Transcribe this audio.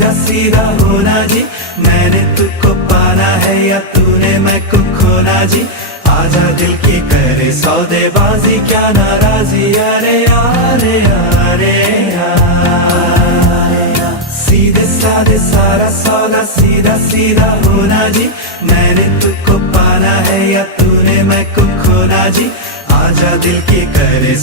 सीधा सीधा होना जी, मैंने तुझको पाना है या तूने मैं को खोना जी। आजा दिल की करे सौदेबाजी, क्या नाराजी, अरे अरे अरे सीधे साधे सारा सौदा, सीधा सीधा होना जी, मैंने तुझको पाना है या तूने मैं को खोना जी। आजा दिल की करे